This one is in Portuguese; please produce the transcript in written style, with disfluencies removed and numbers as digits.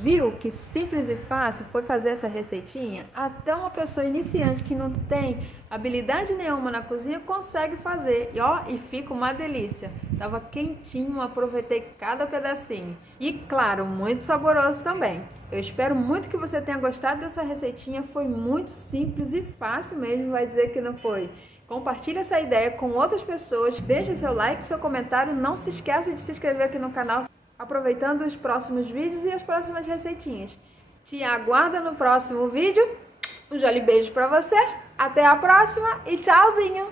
Viu que simples e fácil foi fazer essa receitinha? Até uma pessoa iniciante que não tem habilidade nenhuma na cozinha consegue fazer. E fica uma delícia. Tava quentinho, aproveitei cada pedacinho. E claro, muito saboroso também. Eu espero muito que você tenha gostado dessa receitinha. Foi muito simples e fácil mesmo, vai dizer que não foi. Compartilhe essa ideia com outras pessoas. Deixe seu like, seu comentário. Não se esqueça de se inscrever aqui no canal, aproveitando os próximos vídeos e as próximas receitinhas. Te aguardo no próximo vídeo. Um jolly beijo pra você. Até a próxima e tchauzinho!